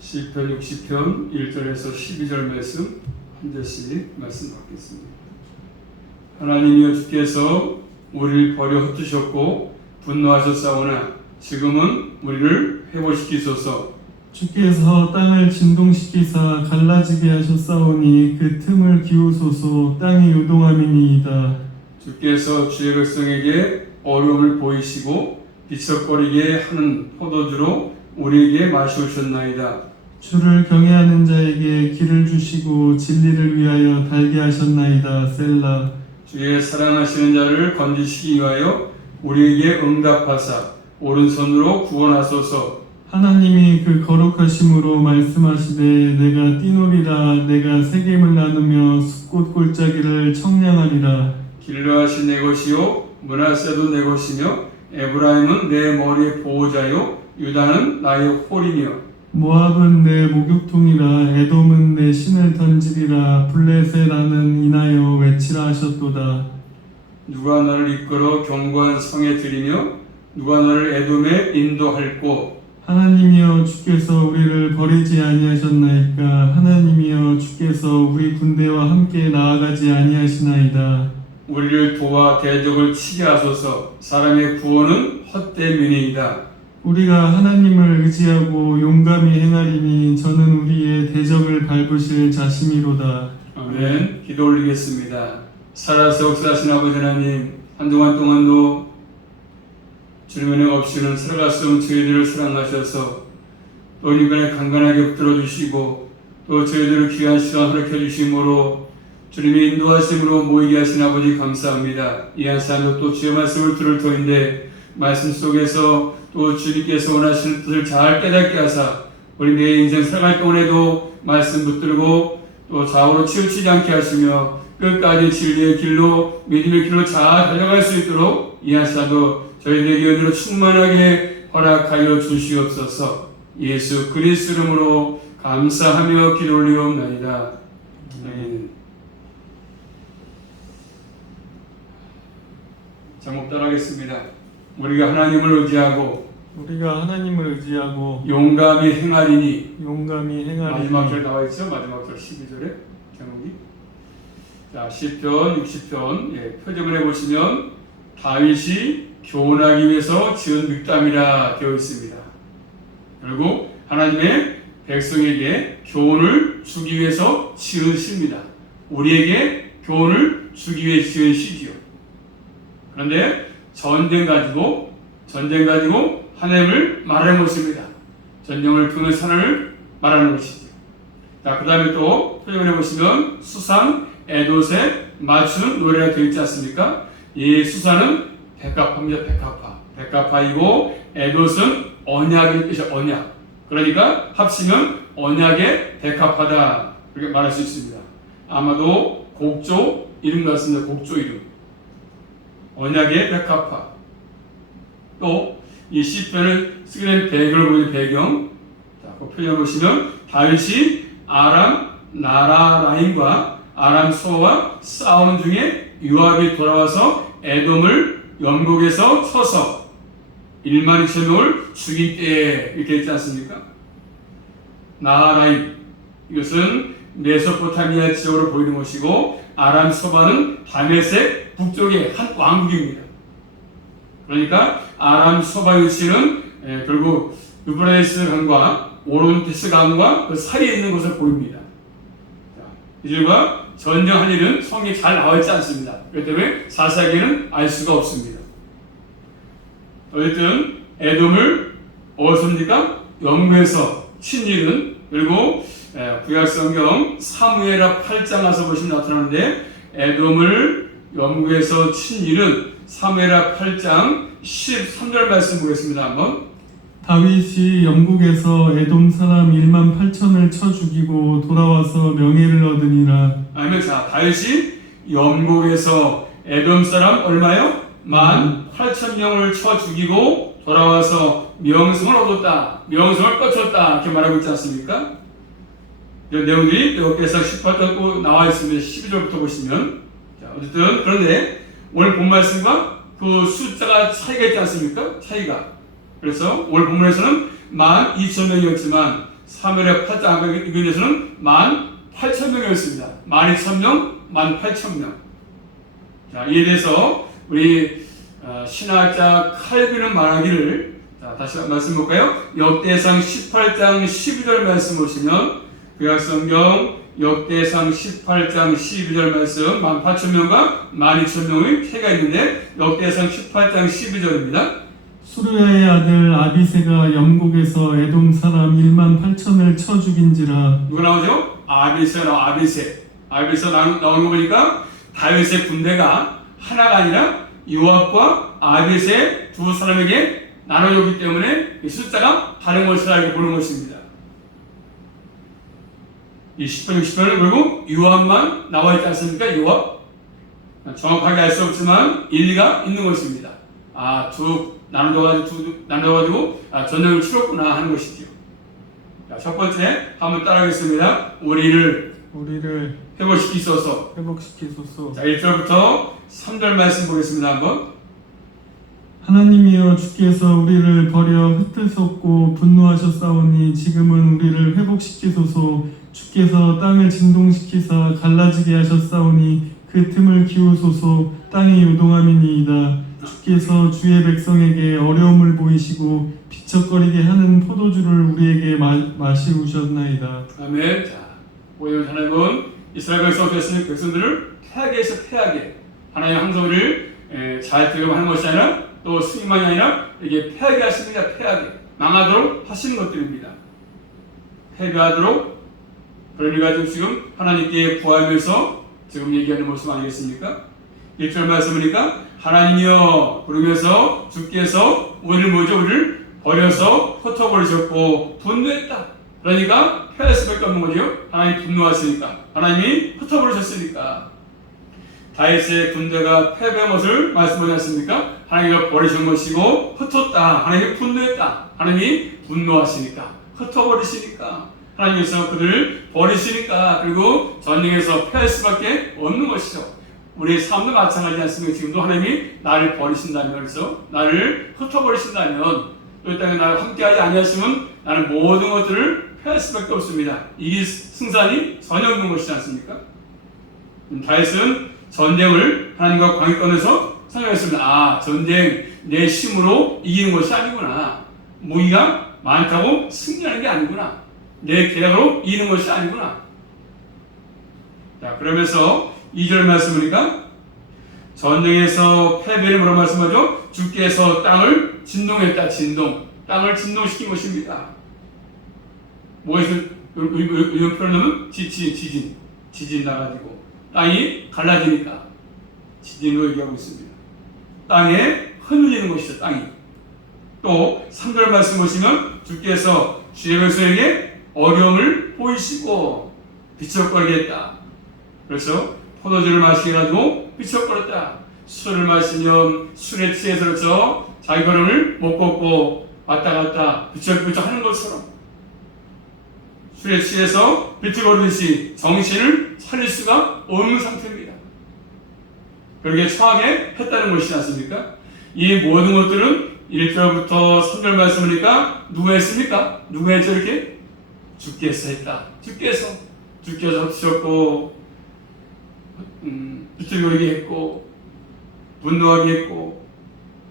시편 60편 1절에서 12절 말씀 한 절씩 말씀 받겠습니다. 하나님이여 주께서 우리를 버려 흩으셨고 분노하셨사오나 지금은 우리를 회복시키소서. 주께서 땅을 진동시키사 갈라지게 하셨사오니 그 틈을 기우소서. 땅이 요동함이니이다. 주께서 주의 백성에게 어려움을 보이시고 비척거리게 하는 포도주로 우리에게 마시우셨나이다. 주를 경외하는 자에게 길을 주시고 진리를 위하여 달게 하셨나이다. 셀라. 주의 사랑하시는 자를 건지시기 위하여 우리에게 응답하사 오른손으로 구원하소서. 하나님이 그 거룩하심으로 말씀하시되 내가 뛰놀이라. 내가 세겜을 나누며 숲꽃 골짜기를 청량하리라. 길르앗이 내 것이요 므낫세도 내 것이며 에브라임은 내 머리의 보호자요 유다는 나의 홀이며 모압은 내 목욕통이라. 에돔은 내 신을 던지리라. 블레셋 나는 인하여 외치라 하셨도다. 누가 나를 이끌어 견고한 성에 들이며 누가 나를 에돔에 인도할꼬. 하나님이여 주께서 우리를 버리지 아니하셨나이까. 하나님이여 주께서 우리 군대와 함께 나아가지 아니하시나이다. 우리를 도와 대적을 치게 하소서. 사람의 구원은 헛되미니이다. 우리가 하나님을 의지하고 용감히 행하리니 저는 우리의 대적을 밟으실 자심이로다. 아멘. 기도 올리겠습니다. 살아서 역사하신 아버지 하나님, 한동안 동안도 주님의 은혜 없이는 살아갈 수 없는 저희들을 사랑하셔서 또 이번에 강건하게 붙들어 주시고 또 저희들을 귀한 시간 허락해 주심으로 주님의 인도하심으로 모이게 하신 아버지 감사합니다. 이 한 시간도 또 주의 말씀을 들을 터인데 말씀 속에서 또 주님께서 원하시는 뜻을 잘 깨닫게 하사 우리 내 인생 살아갈 동안에도 말씀 붙들고 또 좌우로 치우치지 않게 하시며 끝까지 진리의 길로 믿음의 길로 잘 달려갈 수 있도록 이 한 시간도 저희들에게 은혜로 충만하게 허락하여 주시옵소서. 예수 그리스도 이름으로 감사하며 기도 올리옵나이다. 아멘. 제목 따라하겠습니다. 우리가 하나님을 의지하고 용감히 행하리니. 용감히 행하리니. 마지막 절 나와 있죠? 마지막 절 12절에 제목이. 자, 시편 60편 표적을 해보시면 다윗이 교훈하기 위해서 지은 믹담이라 되어 있습니다. 결국 하나님의 백성에게 교훈을 주기 위해서 지은 시입니다. 우리에게 교훈을 주기 위해 지은 시지요. 그런데 전쟁 가지고 하나님을 말하는 것입니다. 전쟁을 통해서 하나님을 말하는 것이죠. 자, 그 다음에 또 표현을 해보시면 수산, 에돗에 맞추는 노래가 되어 있지 않습니까? 이 수산은 백합화입니다. 백합화이고 에돗은 언약의 뜻이에요. 언약. 그러니까 합치면 언약의 백합화다. 그렇게 말할 수 있습니다. 아마도 곡조 이름 같습니다. 곡조 이름. 언약의 백합화. 또 이 시편을 쓰게 된 배경을 보이는 배경. 자, 그 표현을 보시면 다윗이 아람 나라라임과 아람 소와 싸우는 중에 요압이 돌아와서 에돔을 영국에서 쳐서 1만 2천 명을 죽인 때에 이렇게 있지 않습니까? 나라임 이것은 메소포타미아 지역으로 보이는 것이고 아람 소바는 다메섹 북쪽의 한 왕국입니다. 그러니까 아람 소바 위치는 결국 유브라이스 강과 오론티스 강과 그 사이에 있는 것을 보입니다. 이들과 전쟁할 일은 성경에 잘 나와 있지 않습니다. 그렇기 때문에 자세하게는 알 수가 없습니다. 어쨌든 에돔을 어디서입니까? 영국에서 친 일은 그리고 구약성경 사무엘하 8장 가서 보시면 나타나는데 에돔을 영국에서 친 일은 사무엘하 8장 13절 말씀 보겠습니다. 한번. 다윗이 영국에서 에돔 사람 1만 8천을 쳐 죽이고 돌아와서 명예를 얻으니라. 아니면 자, 다윗이 영국에서 에돔 사람 얼마요? 18,000명을 쳐 죽이고 돌아와서 명성을 얻었다. 명성을 거쳤다. 이렇게 말하고 있지 않습니까? 이런 내용들이 여기에서 18절 나와 있습니다. 12절부터 보시면. 자, 어쨌든 그런데 오늘 본 말씀과 그 숫자가 차이가 있지 않습니까? 차이가. 그래서 오늘 본문에서는 12,000명이었지만 사무엘의 8장 이근에서는 18,000명이었습니다. 12,000명, 18,000명. 자, 이에 대해서 우리 신학자 칼빈은 말하기를, 자, 다시 말씀 볼까요? 역대상 18장 12절 말씀 보시면 구약성경 역대상 18장 12절 말씀 18,000명과 12,000명의 차이가 있는데 역대상 18장 12절입니다. 수르야의 아들 아비새가 영곡에서 에돔 사람 18,000을 쳐 죽인지라. 누가 나오죠? 아비새 나오는 거 보니까 다윗의 군대가 하나가 아니라 요압과 아비새 두 사람에게 나눠졌기 때문에 숫자가 다른 것을 알고 보는 것입니다. 이 10편, 60편은 결국 요압만 나와 있지 않습니까? 요압. 정확하게 알 수 없지만 일리가 있는 것입니다. 나눠가지고 전쟁을 치렀구나 하는 것이죠. 자, 첫 번째 한번 따라하겠습니다. 우리를 회복시키소서. 자, 1절부터 3절 말씀 보겠습니다. 한번. 하나님이여 주께서 우리를 버려 흩으셨고 분노하셨사오니 지금은 우리를 회복시키소서. 주께서 땅을 진동시키사 갈라지게 하셨사오니 그 틈을 기우소서. 땅이 요동함이니이다. 주께서 주의 백성에게 어려움을 보이시고 비척거리게 하는 포도주를 우리에게 마시우셨나이다. 아멘. 자, 오늘 하나님은 이스라엘 백성들을 패하게 하나님의 항소를 잘 들으면 하는 것이 아니라 또 승리만이 아니라 이게 패하게 하십니다. 망하도록 하시는 것들입니다. 패배하도록. 그러니까 지금 하나님께 구하면서 지금 얘기하는 모습 아니겠습니까? 1절 말씀이니까 하나님이여 부르면서 주께서 우리를 버려서 흩어버리셨고 분노했다. 그러니까 패할 수밖에 없는 거죠. 하나님이 분노하시니까, 하나님이 흩어버리셨으니까. 다윗의 군대가 패배한 것을 말씀하지 않습니까? 하나님이 버리신 것이고 흩었다. 하나님이 분노했다. 하나님이 분노하시니까, 흩어버리시니까, 하나님께서 그들을 버리시니까, 그리고 전쟁에서 패할 수밖에 없는 것이죠. 우리 삶도 마찬가지지 않습니까? 지금도 하나님이 나를 버리신다면, 그래서 나를 흩어버리신다면, 이 땅에 나를 함께하지 아니하시면 나는 모든 것들을 패할 수밖에 없습니다. 이 승산이 전혀 없는 것이지 않습니까? 다윗은 전쟁을 하나님과 관계권에서 생각했습니다. 전쟁 내 힘으로 이기는 것이 아니구나. 무기가 많다고 승리하는 게 아니구나. 내 계략으로 이기는 것이 아니구나. 자, 그러면서 2절 말씀이니까 전쟁에서 패배를 뭐라고 말씀하죠? 주께서 땅을 진동했다. 땅을 진동시킨 것입니다. 뭐에서 이런 표현을 지진 나가지고 땅이 갈라지니까 지진으로 얘기하고 있습니다. 땅에 흔들리는 것이죠. 땅이. 또 3절 말씀 보시면 주께서 주의 백성에게 어려움을 보이시고 비척거리게 했다. 그래서 포도주를 마시게 가지고 비척거렸다. 술을 마시면 술에 취해서 그렇죠. 자기 걸음을 못 걷고 왔다 갔다 비척비척 하는 것처럼 술에 취해서 비틀거리듯이 정신을 차릴 수가 없는 상태입니다. 그렇게 처하게 했다는 것이지 않습니까? 이 모든 것들은 1절부터 3절 말씀이니까 누가 했습니까? 누가 했죠 이렇게? 주께서 했다. 주께서 흩으셨고 비틀거리게 했고 분노하게 했고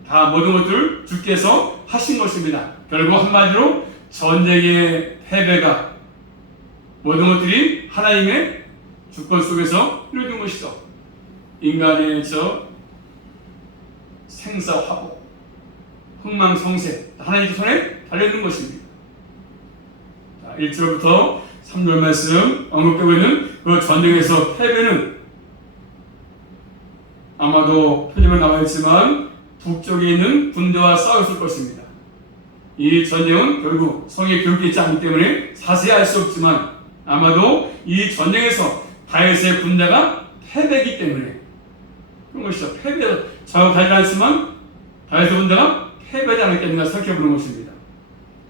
다 모든 것들을 주께서 하신 것입니다. 결국 한마디로 전쟁의 패배가 모든 것들이 하나님의 주권 속에서 이루어진 것이죠. 인간의 생사화복, 흥망성쇠 하나님의 손에 달려있는 것입니다. 자, 1절부터 3절 말씀 언급되고 있는 그 전쟁에서 패배는 아마도 표지만 나와 있지만 북쪽에 있는 군대와 싸웠을 것입니다. 이 전쟁은 결국 성에 기록되어 있지 않기 때문에 자세히 알 수 없지만 아마도 이 전쟁에서 다윗의 군대가 패배이기 때문에 그런 것이죠. 정확하지 않지만 다윗의 군대가 패배하지 않았겠는가 생각해보는 것입니다.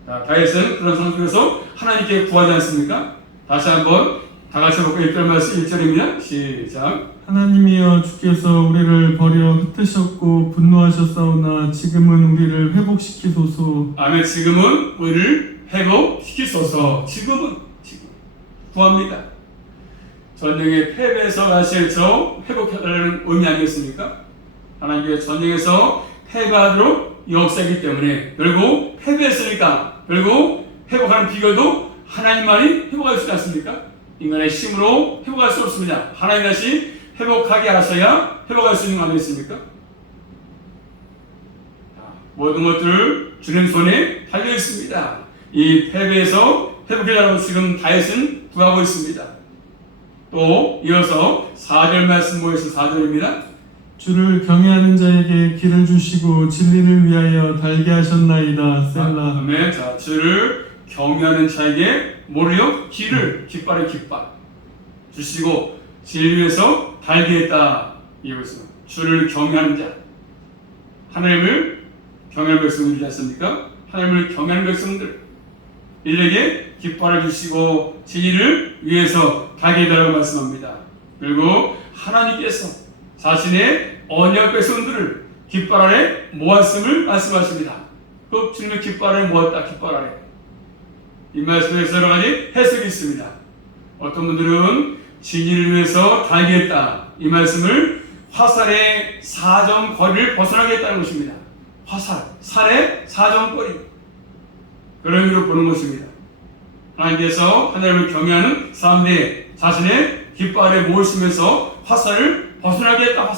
자, 다윗은 그런 상황에서 하나님께 구하지 않습니까? 다시 한번 다 같이 볼까? 1절 말씀 1절입니다. 시작. 하나님이여 주께서 우리를 버려 흩으셨고 분노하셨사오나 지금은 우리를 회복시키소서. 아멘. 지금은 우리를 회복시키소서. 지금 구합니다. 전쟁의 패배에서 다시 회복해달라는 의미 아니겠습니까? 하나님께서 전쟁에서 패배하도록 역사이기 때문에 결국 패배했으니까 결국 회복하는 비결도 하나님만이 회복할 수 있지 않습니까? 인간의 힘으로 회복할 수 없습니다. 하나님 다시 회복하게 하셔야 회복할 수 있는 거 아니겠습니까? 모든 것들 주님 손에 달려 있습니다. 이 패배에서 회복해달라고 지금 다윗은 구하고 있습니다. 또 이어서 4절 말씀 모여서 4절입니다. 주를 경외하는 자에게 길을 주시고 진리를 위하여 달게 하셨나이다. 셀라. 아멘. 자, 주를 경외하는 자에게 뭐래요? 깃발의 깃발 주시고 진리 위에서 달게 했다. 이것은 주를 경외하는 자, 하나님을 경외하는 백성들이지 않습니까? 하나님을 경외하는 백성들 이들에게 깃발을 주시고 진리를 위해서 달게 해달라고 말씀합니다. 그리고 하나님께서 자신의 언약 백성들을 깃발 아래 모았음을 말씀하십니다. 그 주님의 깃발 아래 모았다. 깃발 아래. 이 말씀에서 여러 가지 해석이 있습니다. 어떤 분들은 진리를 위해서 달게 했다. 이 말씀을 화살의 사정거리를 벗어나게 했다는 것입니다. 살의 사정거리. 그런 의미로 보는 것입니다. 하나님께서 하나님을 경외하는 사람들의 자신의 깃발에 모으시면서 화살을 벗어나게 했다.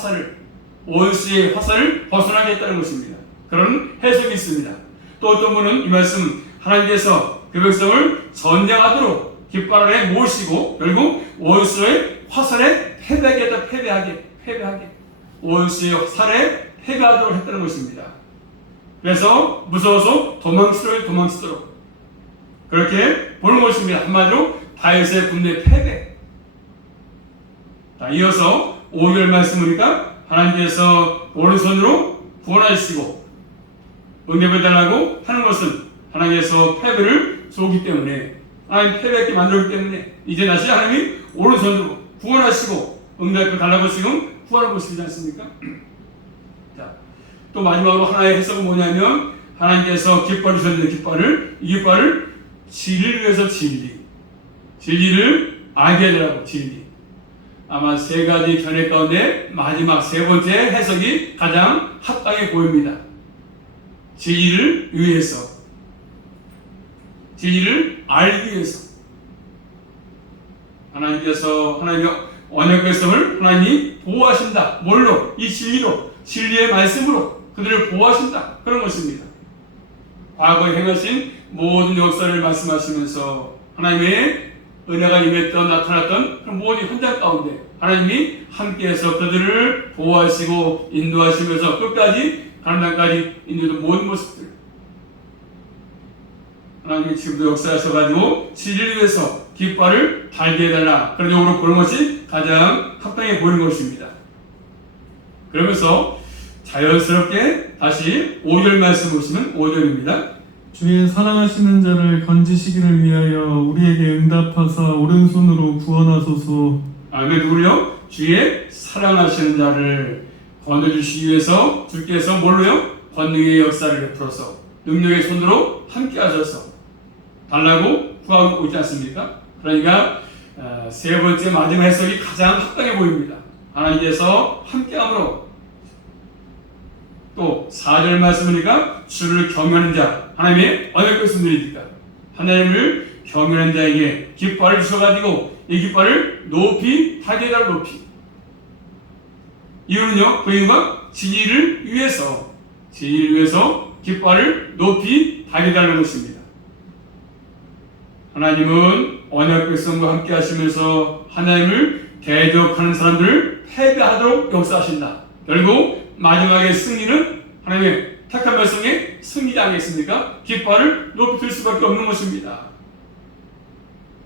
원수의 화살을 벗어나게 했다는 것입니다. 그런 해석이 있습니다. 또 어떤 분은 이 말씀 하나님께서 그 백성을 전쟁하도록 깃발 아래 모으시고 결국 원수의 화살에 패배하게 했다. 패배하게 원수의 화살에 패배하도록 했다는 것입니다. 그래서 무서워서 도망치도록 그렇게 보는 것입니다. 한마디로 다윗의 군대 패배. 자, 이어서 5절 말씀이니까 하나님께서 오른손으로 구원하시고 응답을 달라고 하는 것은 하나님께서 패배를 쏘기 때문에 하나님 패배하게 만들었기 때문에 이제 다시 하나님이 오른손으로 구원하시고 응답을 달라고 지금 구하는 것이지 않습니까? 자, 또 마지막으로 하나의 해석은 뭐냐면 하나님께서 깃발을 주셨는데 이 깃발을 진리를 위해서 진리를 알게 해달라고 진리. 아마 세 가지 견해 가운데 마지막 세 번째 해석이 가장 합당해 보입니다. 진리를 위해서, 진리를 알기 위해서 하나님의 언약 백성을 하나님이 보호하신다. 뭘로? 이 진리로, 진리의 말씀으로 그들을 보호하신다. 그런 것입니다. 과거에 행하신 모든 역사를 말씀하시면서 하나님의 은혜가 임했던 나타났던 그런 모든 현장 가운데 하나님이 함께해서 그들을 보호하시고 인도하시면서 끝까지 가는 날까지 인도했던 모든 모습들 하나님이 지금도 역사하셔가지고 진리를 위해서 깃발을 달게 해달라 그런 용어로 보는 것이 가장 합당해 보이는 것입니다. 그러면서 자연스럽게 다시 5절 말씀 보시면 5절입니다. 주의 사랑하시는 자를 건지시기를 위하여 우리에게 응답하사 오른손으로 구원하소서. 아멘. 누구요? 주의 사랑하시는 자를 건져주시기 위해서 주께서 뭘로요? 권능의 역사를 베풀어서 능력의 손으로 함께 하셔서 달라고 구하고 있지 않습니까? 그러니까 세 번째 마지막 해석이 가장 합당해 보입니다. 하나님께서 함께함으로 또 4절 말씀이니까 주를 경외하는 자 하나님의 언약 백성들이니까 하나님을 경외하는 자에게 깃발을 주셔가지고 이 깃발을 높이 달게 해달라. 높이. 이유는요, 그 이유가 진리를 위해서 깃발을 높이 달게 해달라는 것입니다. 하나님은 언약 백성과 함께 하시면서 하나님을 대적하는 사람들을 패배하도록 역사하신다. 결국 마지막의 승리는 하나님의 택한 백성의 승리지 않겠습니까? 깃발을 높이 들 수밖에 없는 것입니다.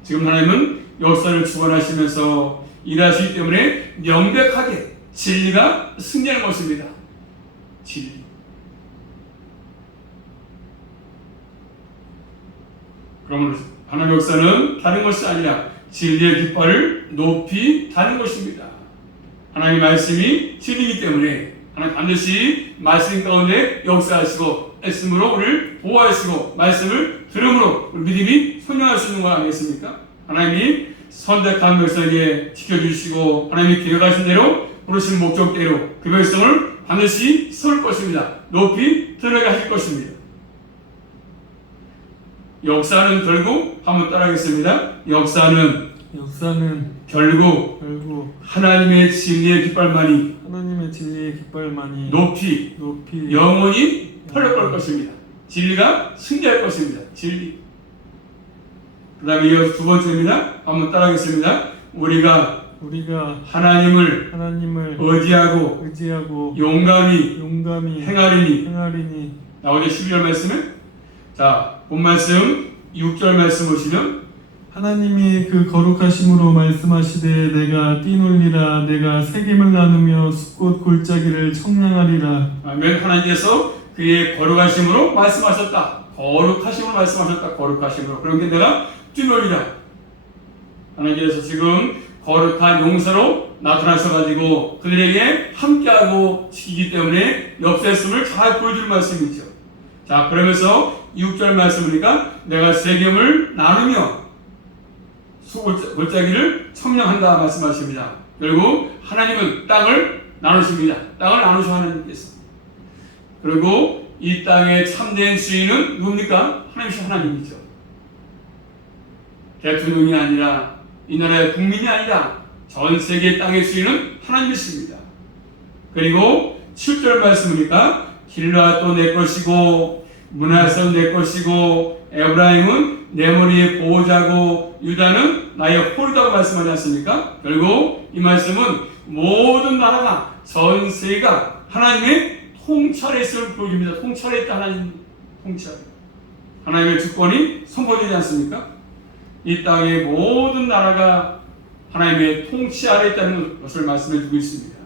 지금 하나님은 역사를 주관하시면서 일하시기 때문에 명백하게 진리가 승리하는 것입니다. 진리. 그러므로 하나님의 역사는 다른 것이 아니라 진리의 깃발을 높이 다는 것입니다. 하나님의 말씀이 진리이기 때문에 하나님 반드시 말씀 가운데 역사하시고 애씀으로 우리를 보호하시고 말씀을 들음으로 우리 믿음이 선명할 수 있는 거 아니겠습니까? 하나님이 선택한 백성에게 지켜주시고 하나님이 계획하신 대로 부르신 목적대로 그 백성을 반드시 세울 것입니다. 높이 드러나게 하실 것입니다. 역사는 결국 한번 따라하겠습니다. 역사는 결국 하나님의 진리의 깃발만이 하나님의 진리의 깃발만이 높이 영원히 펄럭거릴 것입니다. 진리가 승리할 것입니다. 진리. 그 다음에 이어서 두 번째입니다. 한번 따라하겠습니다. 우리가 하나님을 의지하고 용감히 행하리니. 어제 12절 말씀에 자, 본 말씀 6절 말씀 보시면 하나님이 그 거룩하심으로 말씀하시되 내가 뛰놀리라 내가 세겜을 나누며 숲꽃 골짜기를 청량하리라. 아멘. 하나님께서 그의 거룩하심으로 말씀하셨다. 거룩하심으로. 그런데 내가 뛰놀리라. 하나님께서 지금 거룩한 용사로 나타나셔가지고 그들에게 함께하고 지키기 때문에 역사했음을 잘 보여주는 말씀이죠. 자, 그러면서 6절 말씀이니까 내가 세겜을 나누며 골짜기를 청량한다 말씀하십니다. 결국 하나님은 땅을 나누십니다. 땅을 나누셔 하나님께서. 그리고 이 땅의 참된 주인은 누굽니까? 하나님이죠. 대통령이 아니라 이 나라의 국민이 아니라 전 세계 땅의 주인은 하나님이십니다. 그리고 7절 말씀이니까 길르앗도 내 것이고 므낫은 내 것이고 에브라임은 내 머리의 보호자고 유다는 나의 홀이라고 말씀하지 않습니까? 결국 이 말씀은 모든 나라가 전 세계가 하나님의 통찰에 있음을 보여줍니다. 통찰에 있다. 하나님 통찰. 하나님의 주권이 선포되지 않습니까? 이 땅의 모든 나라가 하나님의 통치 아래 있다는 것을 말씀해 주고 있습니다.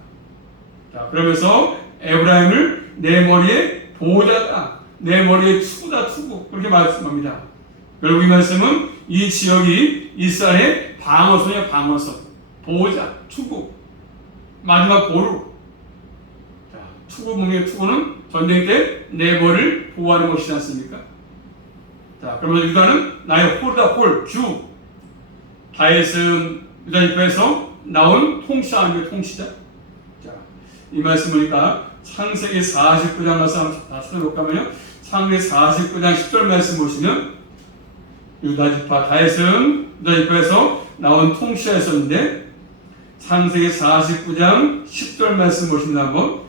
자, 그러면서 에브라임을 내 머리에 보호자다. 내 머리에 투구다. 그렇게 말씀합니다. 결국 이 말씀은 이 지역이 이스라엘의 방어선이야. 보호자, 투구. 마지막 보루. 자, 투구는 전쟁 때 내 머리를 보호하는 것이지 않습니까? 자, 그러면 유다는 나의 홀이다. 주. 다윗은 유다 입에서 나온 통치자입니다. 통치자. 자, 이 말씀 보니까 창세기 49장 말씀 다 찾아볼까면요. 창세기 49장 10절 말씀 보시면 유다 지파 다윗은 유다 지파에서 나온 통치자였었는데 창세기 49장 10절 말씀 보시면 한번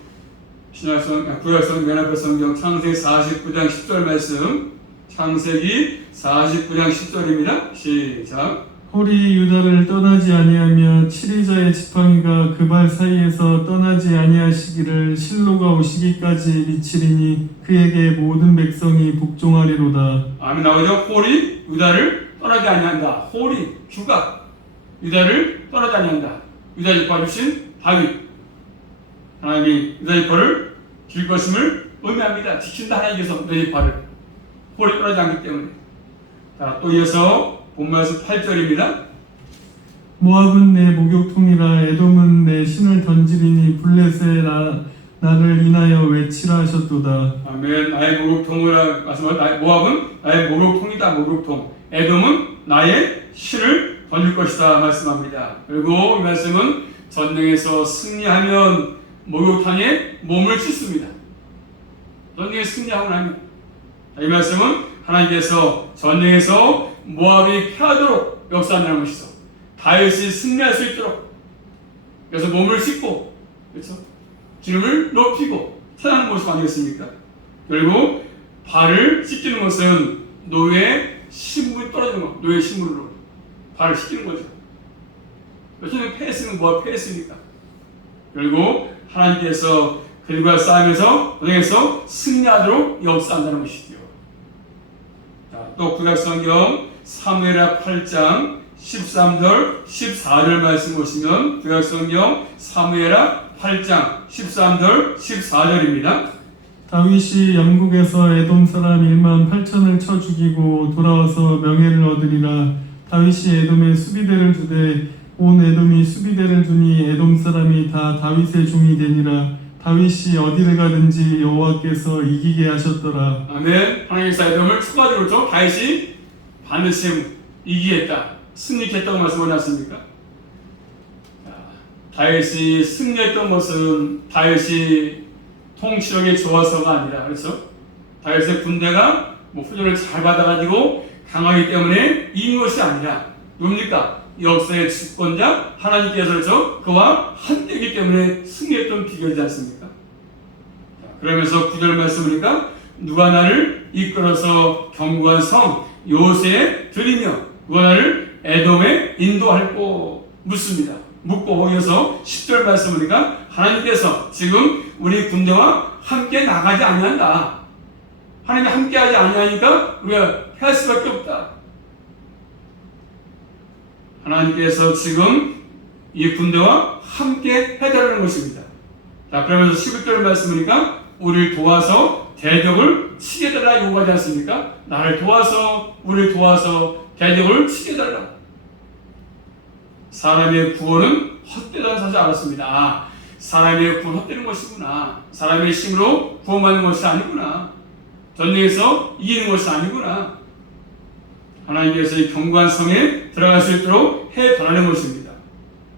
구약성 연합의 성경 창세기 49장 10절 말씀 창세기 49장 10절입니다. 시작. 홀이 유다를 떠나지 아니하며 칠이자의 지팡이가 그 발 사이에서 떠나지 아니하시기를 실로가 오시기까지 미치리니 그에게 모든 백성이 복종하리로다. 아멘. 나오죠. 홀이 유다를 떠나지 아니한다. 홀이 주가 유다를 떠나지 아니한다. 유다 지파 주신 다윗. 하나님이 유다 지파를 줄 것임을 의미합니다. 지킨다. 하나님께서 유다 지파를 홀이 떠나지 않기 때문에. 자, 또 이어서 본 말씀 8절입니다. 모압은 내 목욕통이라 에돔은 내 신을 던지리니 블레셋 나를 인하여 외치라 하셨도다. 아멘. 나의 목욕통이라 말씀하셨다. 모압은 나의 목욕통이다. 목욕통. 에돔은 나의 신을 던질 것이다 말씀합니다. 그리고 이 말씀은 전쟁에서 승리하면 목욕탕에 몸을 찢습니다. 전쟁에 승리하고 나면 이 말씀은 하나님께서 전쟁에서 모압이 패하도록 역사한다는 것이죠. 다윗이 승리할 수 있도록. 그래서 몸을 씻고, 그렇죠? 기름을 높이고 찬양하는 모습 아니겠습니까? 결국 발을 씻기는 것은 노예의 신분이 떨어지는 것, 노예의 신분으로 발을 씻기는 거죠. 요즘에 패했으면 뭐가 패했으니까. 결국 하나님께서 그들과 싸움에서 전쟁에서 승리하도록 역사한다는 것이죠. 자, 또 구약성경 사무엘하 8장 13절 14절 말씀 보시면 구약성경 사무엘하 8장 13절 14절입니다. 다윗이 영국에서 에돔 사람 1만 8천을 쳐 죽이고 돌아와서 명예를 얻으리라. 다윗이 에돔에 수비대를 두되 온 에돔이 수비대를 두니 에돔 사람이 다 다윗의 종이 되니라. 다윗이 어디를 가든지 여호와께서 이기게 하셨더라. 아멘. 하나님께서 에돔을 초과적으로 다윗이 반드시 이기겠다, 승리했다고 말씀하지 않습니까? 다윗이 승리했던 것은 다윗이 통치력이 좋아서가 아니라, 그렇죠? 다윗의 군대가 훈련을 잘 받아가지고 강하기 때문에 이긴 것이 아니라 뭡니까? 역사의 주권자 하나님께서 그렇죠? 그와 함께이기 때문에 승리했던 비결이지 않습니까? 그러면서 9절 말씀이니까 누가 나를 이끌어서 견고한 성 요새에 들이며 누가 나를 에돔에 인도할꼬 묻습니다. 묻고 이어서 10절 말씀이니까 하나님께서 지금 우리 군대와 함께 나가지 아니한다. 하나님이 함께하지 아니하니까 우리가 할 수밖에 없다. 하나님께서 지금 이 군대와 함께 해달라는 것입니다. 자, 그러면서 11절 말씀이니까 우리를 도와서 대적을 치게 해달라 요구하지 않습니까? 나를 도와서 우리를 도와서 대적을 치게 해달라. 사람의 구원은 헛되다는 사실 알았습니다. 아, 사람의 구원 헛되는 것이구나. 사람의 힘으로 구원받는 것이 아니구나. 전쟁에서 이기는 것이 아니구나. 하나님께서 이 견고한 성에 들어갈 수 있도록 해달라는 것입니다.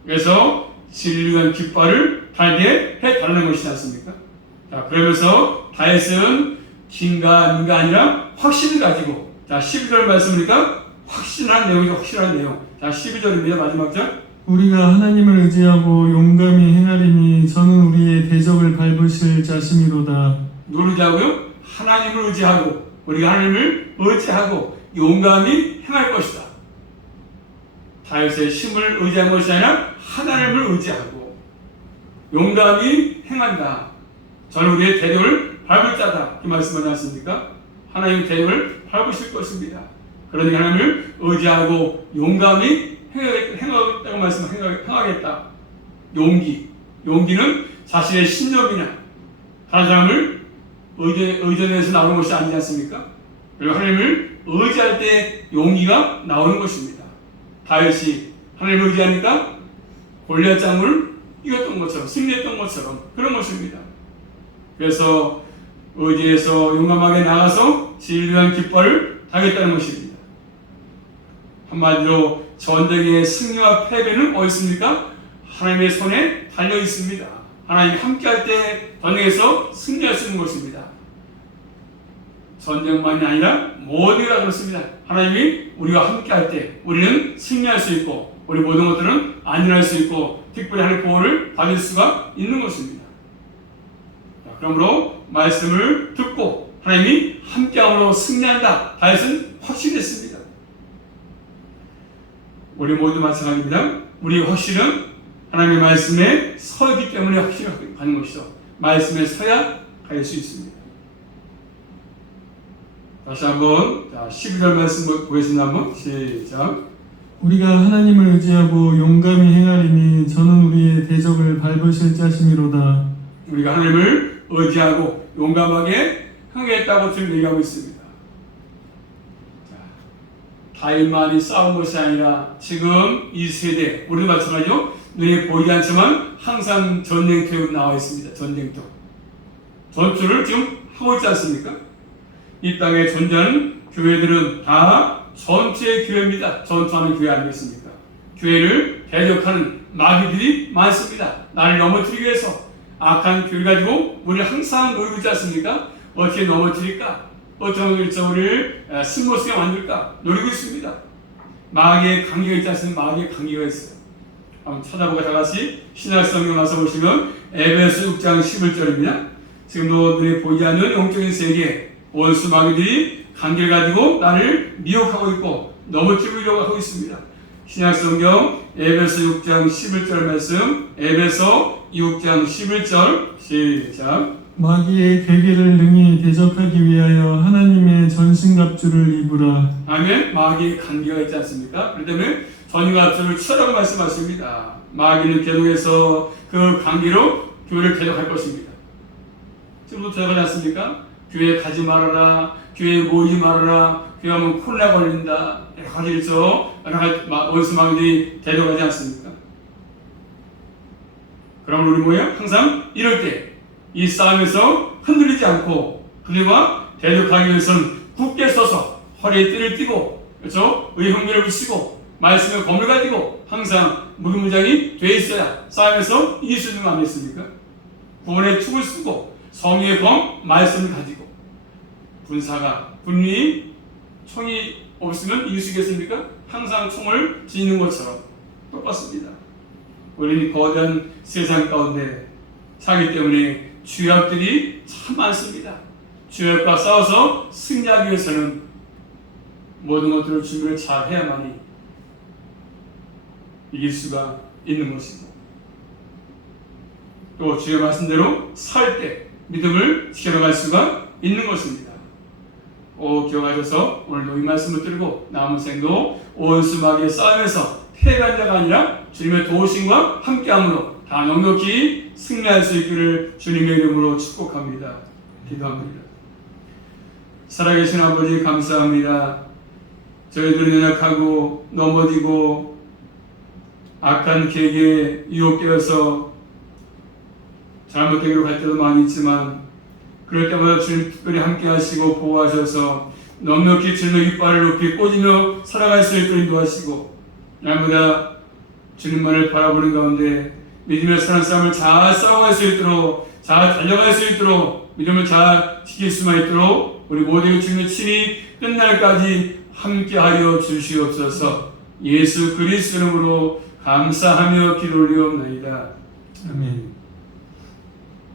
그래서 진리한 깃발을 달게 해달라는 것이지 않습니까? 자, 그러면서 다윗은 긴가 민가 아니라 확신을 가지고, 자, 12절 말씀이니까 확신한 내용이죠. 확실한 내용. 자, 12절입니다. 마지막 절. 우리가 하나님을 의지하고 용감히 행하리니 저는 우리의 대적을 밟으실 자심이로다. 누구를 의지하고요? 하나님을 의지하고, 우리가 하나님을 의지하고 용감히 행할 것이다. 다윗의 힘을 의지한 것이 아니라 하나님을 의지하고 용감히 행한다. 저는 우리의 대적을 밟을 자다. 이 말씀하지 않습니까? 하나님의 대적을 밟으실 것입니다. 그러니까 하나님을 의지하고 용감히 행하겠다고 행하겠다. 용기는 자신의 신념이나 다른 사람을 의존해서 나오는 것이 아니지 않습니까? 그리고 하나님을 의지할 때 용기가 나오는 것입니다. 다윗이 하나님을 의지하니까 골리앗 장군을 이겼던 것처럼, 승리했던 것처럼 그런 것입니다. 그래서 의지해서 용감하게 나가서 진리한 깃발을 달겠다는 것입니다. 한마디로 전쟁의 승리와 패배는 어디 있습니까? 하나님의 손에 달려 있습니다. 하나님이 함께할 때 전쟁에서 승리할 수 있는 것입니다. 전쟁만이 아니라 모두가 그렇습니다. 하나님이 우리와 함께할 때 우리는 승리할 수 있고 우리 모든 것들은 안전할 수 있고 특별히 하나님의 보호를 받을 수가 있는 것입니다. 자, 그러므로 말씀을 듣고 하나님이 함께함으로 승리한다. 다윗은 확신했습니다. 우리 모두 마찬가지입니다. 우리의 확신은 하나님의 말씀에 서기 때문에 확신을 갖는 것이죠. 말씀에 서야 갈 수 있습니다. 다시 한번 12절 말씀 보겠습니다. 한번 시작. 우리가 하나님을 의지하고 용감히 행하리니 저는 우리의 대적을 밟으실 자심이로다. 우리가 하나님을 의지하고 용감하게 하겠다고 지금 얘기하고 있습니다. 다윗만이 싸운 것이 아니라 지금 이 세대, 우리도 마찬가지죠. 눈에 보이지 않지만 항상 전쟁터에 나와 있습니다. 전쟁터. 전투를 지금 하고 있지 않습니까? 이 땅에 존재하는 교회들은 다 전투의 교회입니다. 전투하는 교회 아니겠습니까? 교회를 대적하는 마귀들이 많습니다. 나를 넘어뜨리기 위해서 악한 교회 가지고 우리를 항상 노리고 있지 않습니까? 어떻게 넘어뜨릴까? 어떻게 우리를 승모스게 만들까? 노리고 있습니다. 마귀의 관계가 있지 않습니까? 마귀의 관계가 있어요. 한번 찾아보고 다 같이 신약성경 가서 보시면 에베소 6장 11절입니다. 지금도 눈에 보이지 않는 영적인 세계 원수 마귀들이 관계를 가지고 나를 미혹하고 있고 넘어뜨리려고 하고 있습니다. 신약성경 에베소 6장 11절 말씀, 에베소 6장 11절 시작. 마귀의 계계를 능히 대적하기 위하여 하나님의 전신갑주를 입으라. 아멘. 마귀의 관계가 있지 않습니까? 그렇기 때문에 전신갑주를 취하라고 말씀하십니다. 마귀는 계속해서 그 관계로 교회를 대적할 것입니다. 지금도 대적하지 않습니까? 교회 가지 말아라, 교회에 모이지 말아라, 교회 하면 콜라 걸린다, 여러 가지 있죠. 여러 가지 원수 마귀들이 대적하지 않습니까? 그럼 우리 뭐예요? 항상 이럴 때 이 싸움에서 흔들리지 않고 그들과 대적하기 위해서는 굳게 서서 허리에 띠를 띠고, 그렇죠? 의형제를 붙이고 말씀의 검을 가지고 항상 무기무장이 돼 있어야 싸움에서 이길 수 있는 거 아니겠습니까? 구원의 축을 쓰고 성의의 검, 말씀을 가지고 군사가 분명히 총이 없으면 이길 수 있겠습니까? 항상 총을 지니는 것처럼 똑같습니다. 우리는 거대한 세상 가운데 살기 때문에 죄악들이 참 많습니다. 죄악과 싸워서 승리하기 위해서는 모든 것들을 준비를 잘 해야만이 이길 수가 있는 것이고, 또 주의 말씀대로 살 때 믿음을 지켜나갈 수가 있는 것입니다. 기억하셔서 오늘도 이 말씀을 들고 남은 생도 온수막에 싸우면서 패배한 자가 아니라 주님의 도우심과 함께함으로 다 넉넉히 승리할 수 있기를 주님의 이름으로 축복합니다. 기도합니다. 살아계신 아버지 감사합니다. 저희들은 연약하고 넘어지고 악한 계기에 유혹되어서 잘못되기로 갈 때도 많이 있지만, 그럴 때마다 주님 특별히 함께 하시고 보호하셔서 넉넉히 주님의 깃발을 높이 꽂으며 살아갈 수 있도록 인도하시고, 날마다 주님만을 바라보는 가운데 믿음의 선한 싸움을 잘 싸워갈 수 있도록, 잘 달려갈 수 있도록, 믿음을 잘 지킬 수만 있도록 우리 모두의 주님의 친히 끝날까지 함께하여 주시옵소서. 예수 그리스도 이름으로 감사하며 기도 올리옵나이다. 아멘.